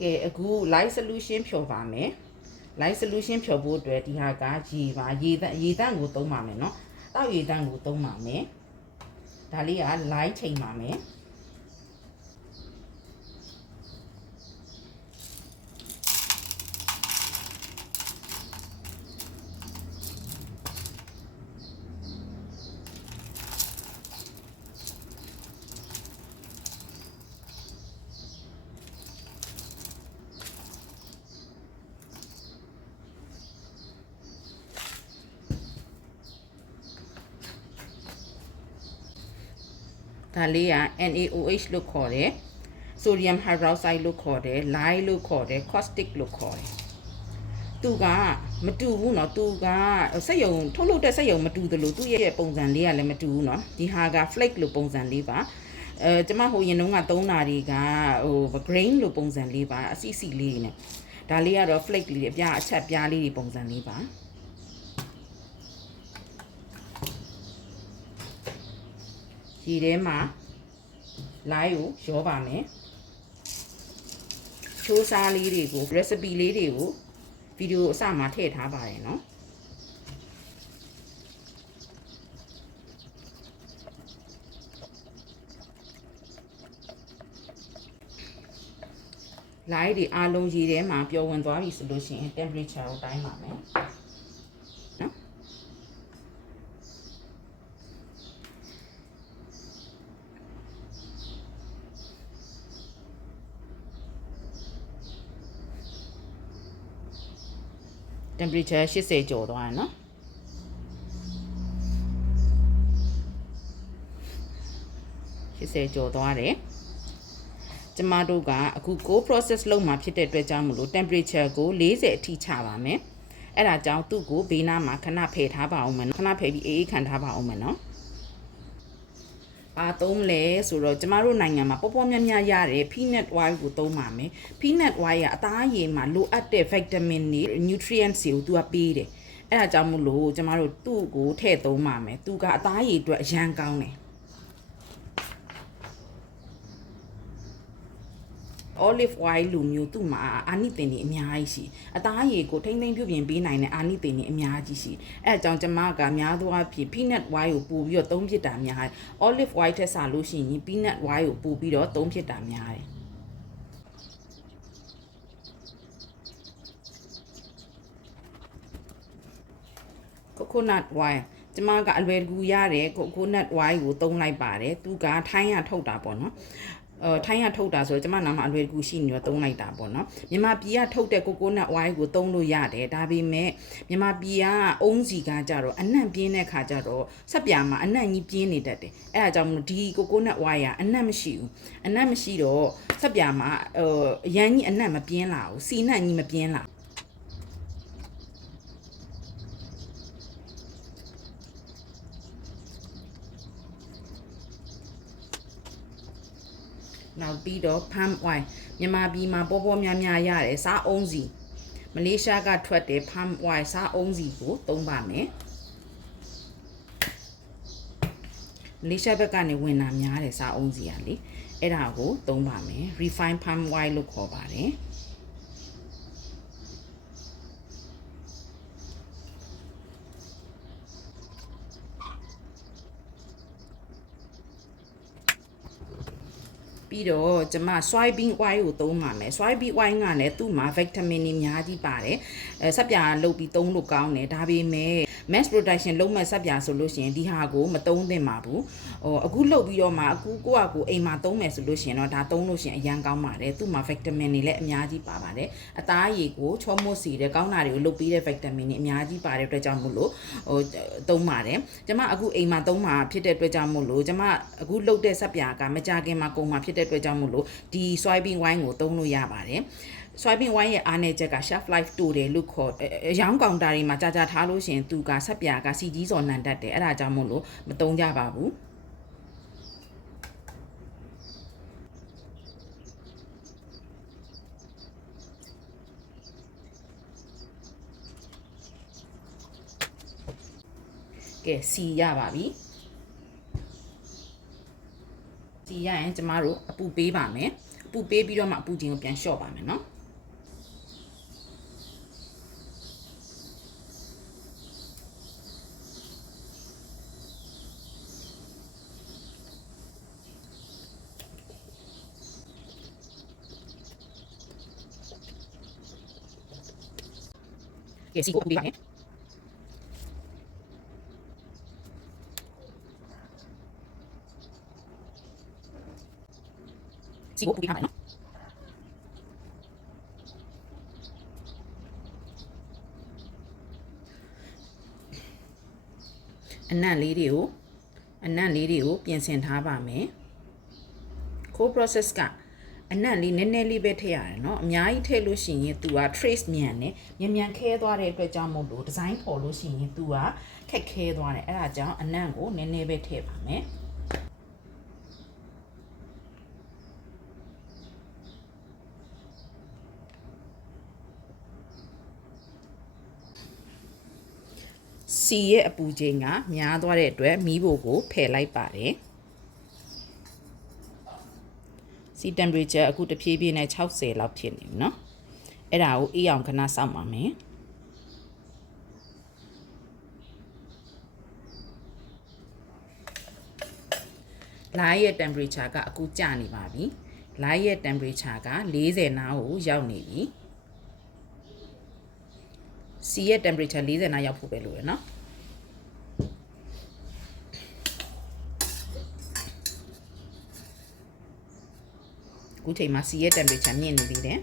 ကဲအခု light solution ဖြော်ပါမယ် light solution ဖြော်ဖို့အတွက်ဒီဟာကရေပါရေတန့်ရေတန့်ကိုသုံးပါမယ်เนาะတောက်ရေတန့်ကိုသုံးပါမယ်ဒါလေးက light ချိန်ပါမယ် ဒါလေးက NaOH လို့ခေါ်တယ် sodium hydroxide လို့ခေါ်တယ် lye လို့ခေါ်တယ် caustic လို့ခေါ်တယ်သူကမတူဘူးเนาะသူကစက်ယုံထုတ်လုပ်တဲ့စက်ယုံမတူသလိုသူ့ရဲ့ပုံစံလေးကလည်းမတူဘူးเนาะဒီဟာက flake လို့ပုံစံလေးပါအဲကျမဟိုရင်တုန်းကသုံးတာတွေကဟို grain လို့ပုံစံလေးပါအစီအစီလေးနဲ့ဒါလေးကတော့ flake လေးအပြားအချက်ပြားလေးတွေပုံစံလေးပါ ရေထဲမှာလိုင်းကိုရောပါမယ်ချိုးစားလေးတွေကို recipe လေးတွေကိုဗီဒီယိုအစမှာထည့်ထားပါတယ်နော်လိုင်းတွေအားလုံးရေထဲမှာပျော်ဝင်သွားပြီဆိုလို့ရှိရင် temperature ကိုတိုင်းပါမယ် temperature 80ကျော်သွားတယ်နော်80ကျော်သွားတယ်ကျမတို့ကအခု go process လုပ်မှာဖြစ်တဲ့အတွက်ကြောင့်မလို့ temperature ကို40အထိချပါမယ်အဲ့ဒါကြောင့်သူ့ကိုဘေးနားမှာခဏဖယ်ထားပါအောင်မယ်နော်ခဏဖယ်ပြီးအေးအေးခံထားပါအောင်မယ်နော် အာသုံးလဲဆိုတော့ကျမတို့နိုင်ငံမှာပေါ်ပေါ်များများရတဲ့ peanut oil ကိုသုံးပါမယ် peanut oil ကအသားအရည်မှာလိုအပ်တဲ့ vitamin တွေ nutrients တွေကိုသူကပေးတယ်အဲ့ဒါကြောင့်မို့လို့ကျမတို့သူ့ကိုထည့်သုံးပါမယ်သူကအသားအရည်အတွက်အရန်ကောင်းတယ် olive oil လူမျိုးသူ့မှာအာနိသင်တွေအများကြီးရှိအသားအရည်ကိုထိမ့်သိမ့်ပြုတ်ပြင်ပေးနိုင်တဲ့အာနိသင်တွေအများကြီးရှိအဲအကြောင်းကျမကများသောအားဖြင့် peanut oil ကိုပို့ပြီးတော့သုံးဖြစ်တာများတယ် olive oil ထက်စားလို့ရှိရင် peanut oil ကိုပို့ပြီးတော့သုံးဖြစ်တာများတယ် coconut oil ကျမကအလွယ်တကူရတဲ့ coconut oil ကိုသုံးလိုက်ပါတယ်သူကထိုင်းရထုတ်တာပေါ့နော် အဲထိုင်းရထုတ်တာဆိုတော့ကျမနာမအလွယ်တကူရှိနေတော့သုံးလိုက်တာပေါ့နော်မြန်မာပြည်ကထုတ်တဲ့ coconut oil ကိုသုံးလို့ရတယ်ဒါပေမဲ့မြန်မာပြည်ကအုံးစီကကြတော့အနံ့ပြင်းတဲ့ခါကြတော့ဆက်ပြာမှာအနံ့ကြီးပြင်းနေတတ်တယ်အဲဒါကြောင့်မလို့ဒီ coconut oil ကအနံ့မရှိဘူးအနံ့မရှိတော့ဆက်ပြာမှာအအရန်ကြီးအနံ့မပြင်းလာဘူးစီနံ့ကြီးမပြင်းလာ နောက်ပြီးတော့ palm oil မြန်မာပြည်မှာပေါ်ပေါ်များများရတယ်စားအုံးစီမလေးရှားကထွက်တဲ့ palm oil စားအုံးစီကိုသုံးပါမယ်မလေးရှားဘက်ကနေဝင်တာများတယ်စားအုံးစီကလေအဲ့ဒါကိုသုံးပါမယ် refined palm oil လို့ခေါ်ပါတယ် ပြီးတော့ကျမ soybean oil ကိုသုံးပါမယ် soybean oil ကလည်းသူ့မှာ vitamin တွေအများကြီးပါတယ်အဲဆက်ပြာလုတ်ပြီးသုံးလို့ကောင်းတယ်ဒါပေမဲ့ mass production လုံးမဲ့ဆက်ပြာဆိုလို့ရှိရင်ဒီဟာကိုမသုံးသင့်ပါဘူးဟိုအခုလုတ်ပြီးတော့မှအခုကိုယ့်အကူအိမ်မှာသုံးမယ်ဆိုလို့ရှိရင်တော့ဒါသုံးလို့ရှိရင်အရန်ကောင်းပါတယ်သူ့မှာ vitamin တွေလည်းအများကြီးပါပါတယ်အသားရည်ကိုချောမွတ်စီတဲ့ကောင်းတာတွေကိုလုတ်ပြီးတဲ့ vitamin တွေအများကြီးပါတဲ့အတွက်ကြောင့်မို့လို့ဟိုသုံးပါတယ်ကျမအခုအိမ်မှာသုံးမှာဖြစ်တဲ့အတွက်ကြောင့်မို့လို့ကျမအခုလုတ်တဲ့ဆက်ပြာကမကြခင်မှာကုန်မှာဖြစ်တဲ့အတွက်ကြောင့်မို့လို့ဒီ soybean wine ကိုသုံးလို့ရပါတယ် soybean wine ရဲ့အားနည်းချက်က shelf life တိုတယ်လို့ခေါ်အရောင်းကောင်တာတွေမှာကြာကြာထားလို့ရှိရင်သူကဆက်ပြာကစီကြီးစော်နံတတ်တယ်အဲ့ဒါကြောင့်မို့လို့မသုံးကြပါဘူးကဲစီရပါပြီစီစီရရင်ကျမတို့အပူပေးပါမယ်အပူပေးပြီးတော့မှအပူချင်းကိုပြန်လျှော့ပါမယ်နော် ကဲစီကိုအပူပေးပါမယ်စီကိုအပူပေးပါမယ်နော်အနံ့လေးတွေကိုအနံ့လေးတွေကိုပြင်ဆင်ထားပါမယ် core process က အနံ့လေးနည်းနည်းလေးပဲထည့်ရတယ်เนาะအများကြီးထည့်လို့ရှိရင် तू က trace မြန်တယ်မြန်မြန်ခဲသွားတဲ့အတွက်ကြောင့်မို့လို့ဒီဇိုင်းပေါ်လို့ရှိရင် तू ကခက်ခဲသွားတယ်အဲ့ဒါကြောင့်အနံ့ကိုနည်းနည်းပဲထည့်ပါမယ်စီရဲ့အပူချိန်ကများသွားတဲ့အတွက်မီးဘိုကိုဖယ်လိုက်ပါတယ် စီတမ်ပရေချာအခုတဖြည်းဖြည်းနဲ့60လောက်ဖြစ်နေပြီနော်အဲ့ဒါကိုအေးအောင်ခဏစောင့်ပါမယ်လာရဲ့ temperature ကအခုကျနေပါပြီ။လာရဲ့ temperature က40နားကိုရောက်နေပြီ။ C ရဲ့ temperature 40နားရောက်ဖို့ပဲလိုရနော်။ ခုချိန်မှာစီရဲ့ temperature မြင့်နေသေးတယ်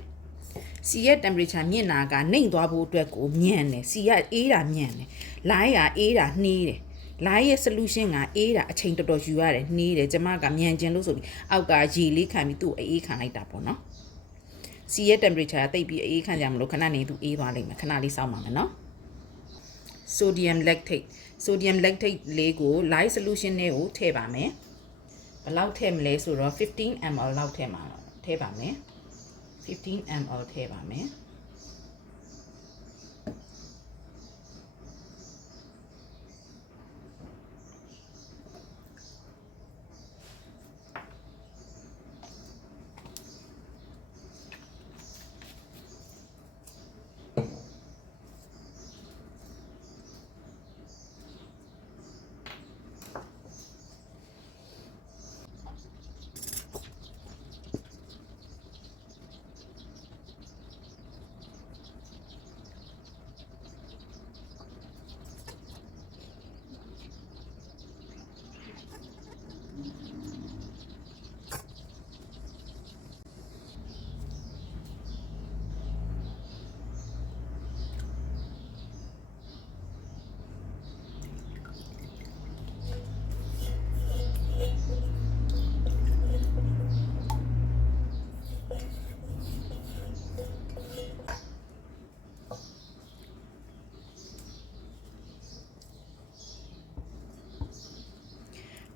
စီရဲ့ temperature မြင့်တာကနှိမ်သွားဖို့အတွက်ကိုညံ့တယ်စီကအေးတာညံ့တယ်လိုင်းကအေးတာနှီးတယ်လိုင်းရဲ့ solution ကအေးတာအချိန်တော်တော်ယူရတယ်နှီးတယ်ကျမကမြန်ကျင်လို့ဆိုပြီးအောက်ကရေလေးခံပြီးသူ့အေးခံလိုက်တာပေါ့နော်စီရဲ့ temperature ကတိတ်ပြီးအေးခံကြမလို့ခဏနေသူအေးသွားလိမ့်မယ်ခဏလေးစောင့်ပါမယ်နော် sodium lactate sodium lactate လေးကို light solution နဲ့ကိုထည့်ပါမယ်ဘယ်လောက်ထည့်မလဲဆိုတော့15 ml လောက်ထည့်မှာ ထည့်ပါမယ်15 ml ထည့်ပါမယ်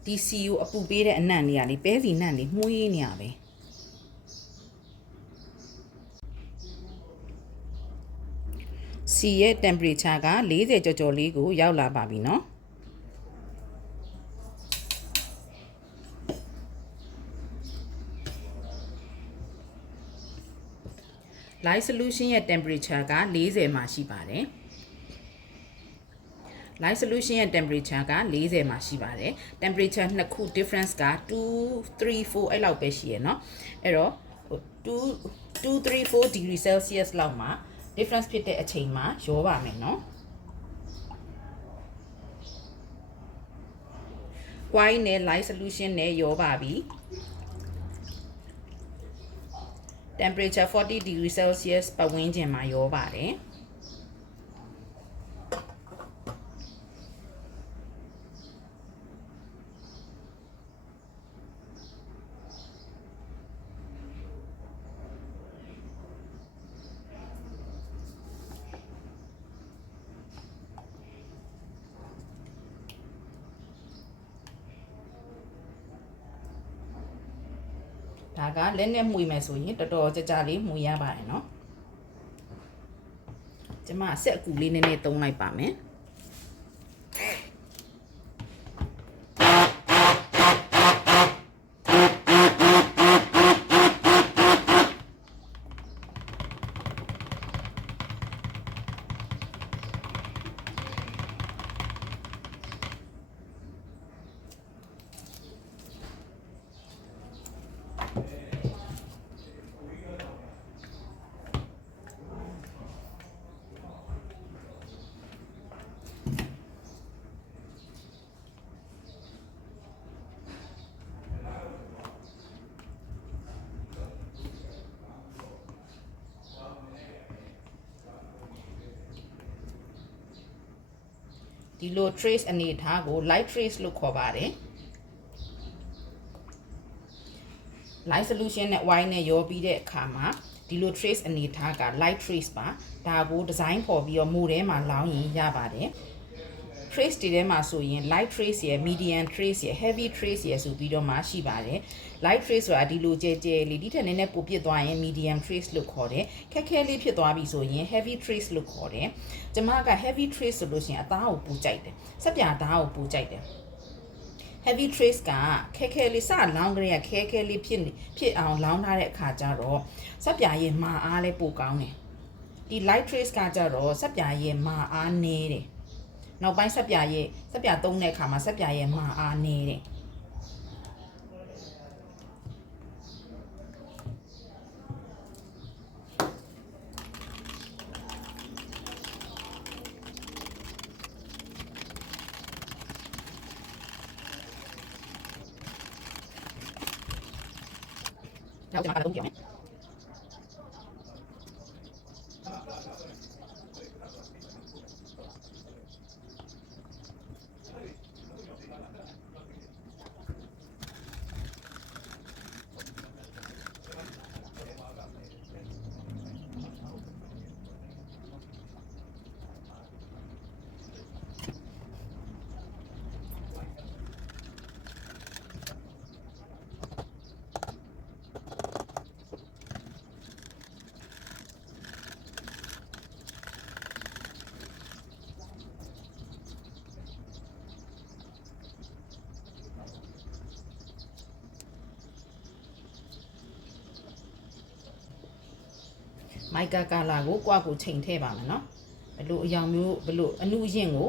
ဒီ CO အပူပေးတဲ့အနံ့လေးကလေပဲစီနံ့လေးမှုေးနေရပဲစီရဲ့ temperature က40ကျော်ကျော်လေးကိုရောက်လာပါပြီเนาะ light solution ရဲ့ temperature က40မှာရှိပါတယ် light solution ရဲ့ temperature က40မှာရှိပါတယ် temperature နှစ်ခု difference က2 3 4အဲ့လောက်ပဲရှိရယ်เนาะအဲ့တော့2 2 3 4 degree celsius လောက်မှာ difference ဖြစ်တဲ့အချိန်မှာရောပါမယ်เนาะ white နဲ့ light solution နဲ့ရောပါပြီ temperature 40 degree celsius ပတ်ဝန်းကျင်မှာရောပါတယ် လက်နဲ့မှွေမယ်ဆိုရင်တော်တော်ကြကြလေးမှွေရပါတယ်နော်ကျမအဆက်အကူလေးနည်းနည်းသုံးလိုက်ပါမယ် ဒီလို trace အနေအထားကို light trace လို့ခေါ်ပါတယ် light solution နဲ့ y နဲ့ရောပြီးတဲ့အခါမှာဒီလို trace အနေအထားက light trace ပါဒါကို design ဖော်ပြီးတော့ model မှာလောင်းရင်ရပါတယ် trace တွေထဲမှာဆိုရင် light trace ရယ် medium trace ရယ် heavy trace ရယ်ဆိုပြီးတော့မှရှိပါတယ် light trace ဆိုတာဒီလိုကြဲကြဲလေးဒီထက်နည်းနည်းပိုပြစ်သွားရင် medium trace လို့ခေါ်တယ်ခက်ခဲလေးဖြစ်သွားပြီဆိုရင် heavy trace လို့ခေါ်တယ်ကျမက heavy trace ဆိုလို့ရှိရင်အသားကိုပူကြိုက်တယ်စက်ပြာသားကိုပူကြိုက်တယ် heavy trace ကခဲခဲလေးစလောင်းကလေးကခဲခဲလေးဖြစ်နေဖြစ်အောင်လောင်းထားတဲ့အခါကျတော့စက်ပြာရဲ့မာအားလည်းပိုကောင်းတယ်ဒီ light trace ကကြတော့စက်ပြာရဲ့မာအားနည်းတယ် နောက်ပိုင်းဆက်ပြရဲ့ဆက်ပြသုံးတဲ့အခါမှာဆက်ပြရဲ့မာအားနေတယ်နောက်ကျွန်တော်ကတော့ပြောမ မိုက်ကကာလာကိုကိုယ့်အကိုချိန်ထည့်ပါမယ်နော်ဘလို့အယောင်မျိုးဘလို့အနုအရင်ကို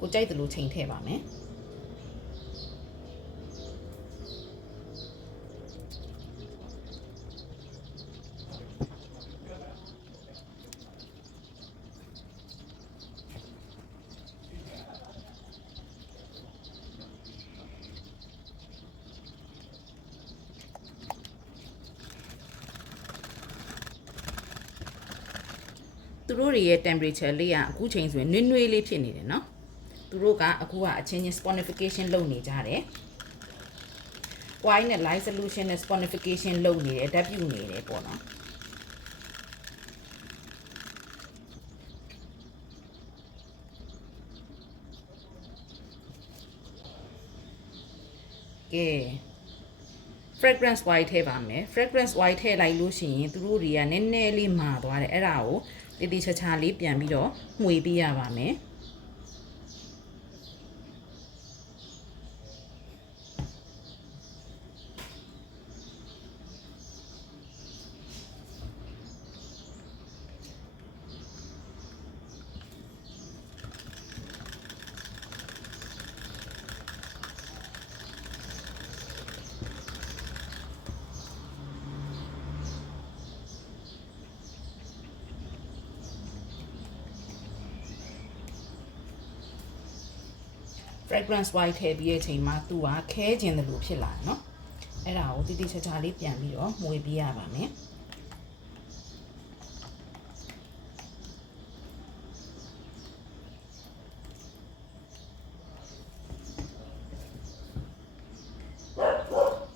ကိုကြိုက်တယ်လို့ချိန်ထည့်ပါမယ် တို့တွေရဲ့ temperature လေးကအခုချိန်ဆိုရင်နွေးနွေးလေးဖြစ်နေတယ်နော်သူတို့ကအခုကအချင်းချင်း sponification လုပ်နေကြတယ် wine နဲ့ light solution နဲ့ sponification လုပ်နေတယ်ဓာတ်ပြုနေတယ်ပေါ့နော်ကဲ fragrance white ထည့်ပါမယ် fragrance white ထည့်လိုက်လို့ရှိရင်သူတို့တွေကနည်းနည်းလေးမာသွားတယ်အဲ့ဒါကို တည်တည်ချာချာလေးပြန်ပြီးတော့မှွေပေးရပါမယ် fragrance white ထည့်ပြီးတဲ့အချိန်မှာသူကခဲခြင်းတယ်လို့ဖြစ်လာတယ်เนาะအဲ့ဒါကိုတိတိကျကျလေးပြန်ပြီးတော့မှွေပေးရပါမယ်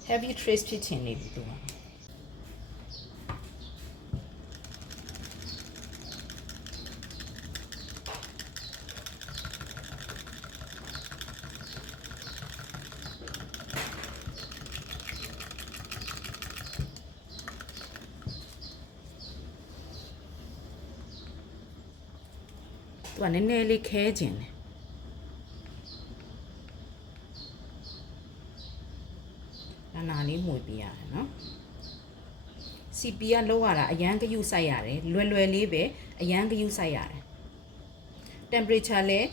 heavy trace ဖြစ်ချင်နေပြီသူက သူကနည်းနည်းလေးခဲခြင်းတယ်နာနာလေးမှွေပြရတယ်နော် CP ကလောက်ရတာအရန်ကယူဆိုင်ရတယ်လွယ်လွယ်လေးပဲအရန်ကယူဆိုင်ရတယ် temperature လည်း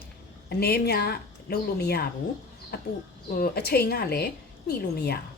အနည်းများလုံးလို့မရဘူးအပူဟိုအချိန်ကလည်းညှိလို့မရဘူး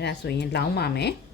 အဲ့ဒါဆိုရင်လောင်းပါမယ်။